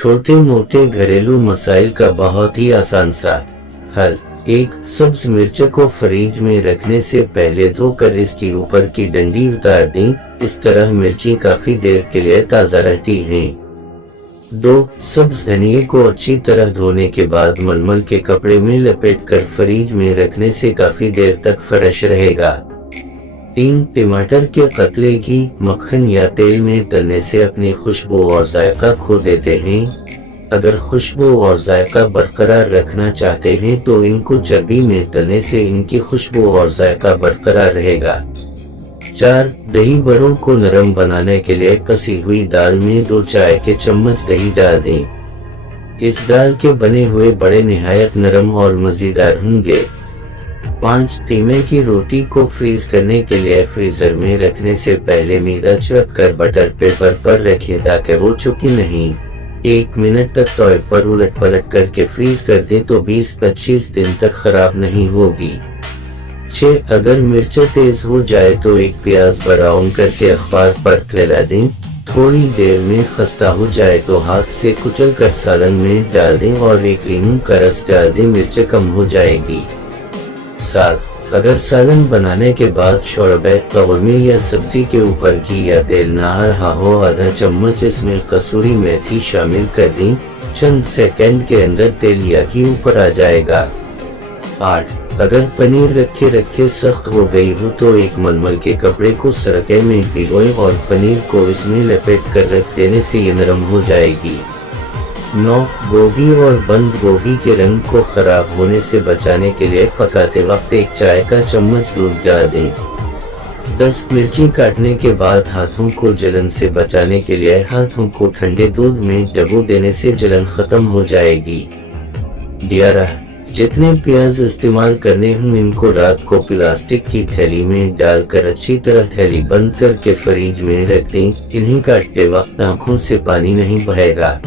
छोटे मोटे घरेलू मसाइल का बहुत ही आसान सा हल। 1. सब्ज मिर्च को फ्रिज में रखने से पहले धोकर इसकी ऊपर की डंडी उतार दें, इस तरह मिर्ची काफी देर के लिए ताज़ा रहती हैं। 2. सब्ज धनिये को अच्छी तरह धोने के बाद मलमल के कपड़े में लपेटकर फ्रिज में रखने से काफी देर तक फ्रेश रहेगा। 3. टमाटर के कतले घी, मक्खन या तेल में तलने से अपनी खुशबू और जायका खो देते हैं। अगर खुशबू और जायका बरकरार रखना चाहते हैं तो इनको चर्बी में तलने से इनकी खुशबू और जायका बरकरार रहेगा। 4. दही बड़ों को नरम बनाने के लिए कसी हुई दाल में 2 चाय के चम्मच दही डाल दें। इस दाल के बने हुए बड़े निहायत नरम और मजेदार होंगे। 5. कीमे की रोटी को फ्रीज करने के लिए फ्रीजर में रखने से पहले मैदा छिड़क कर बटर पेपर पर रखें ताकि वो चुके नहीं। 1 मिनट तक तवे पर उलट पलट करके फ्रीज कर दें तो 20-25 दिन तक खराब नहीं होगी। 6. अगर मिर्च तेज हो जाए तो एक प्याज ब्राउन करके अखबार पर फैला दें। थोड़ी देर में खस्ता हो जाए तो हाथ से कुचल कर सालन में डाल दें और 1 लीमू का रस डाल दें, मिर्च कम हो जाएगी। 7. अगर सालन बनाने के बाद शोरबे कौरमे या सब्जी के ऊपर घी या तेल ना आ रहा हो, आधा चम्मच इसमें कसूरी मेथी शामिल कर दें, चंद सेकंड के अंदर तेल या घी ऊपर आ जाएगा। 8. अगर पनीर रखे रखे सख्त हो गई हो तो एक मलमल के कपड़े को सरके में भिगोएं और पनीर को इसमें लपेट कर रख देने से ये नरम हो जाएगी। 9. गोभी और बंद गोभी के रंग को खराब होने से बचाने के लिए पकाते वक्त 1 चाय का चम्मच दूध डाल दें। 10. मिर्ची काटने के बाद हाथों को जलन से बचाने के लिए हाथों को ठंडे दूध में डुबो देने से जलन खत्म हो जाएगी। 11. जितने प्याज इस्तेमाल करने हों इनको रात को प्लास्टिक की थैली में डालकर अच्छी तरह थैली बंद करके फ्रिज में रख दें। इन्हें काटते वक्त आंखों से पानी नहीं बहेगा।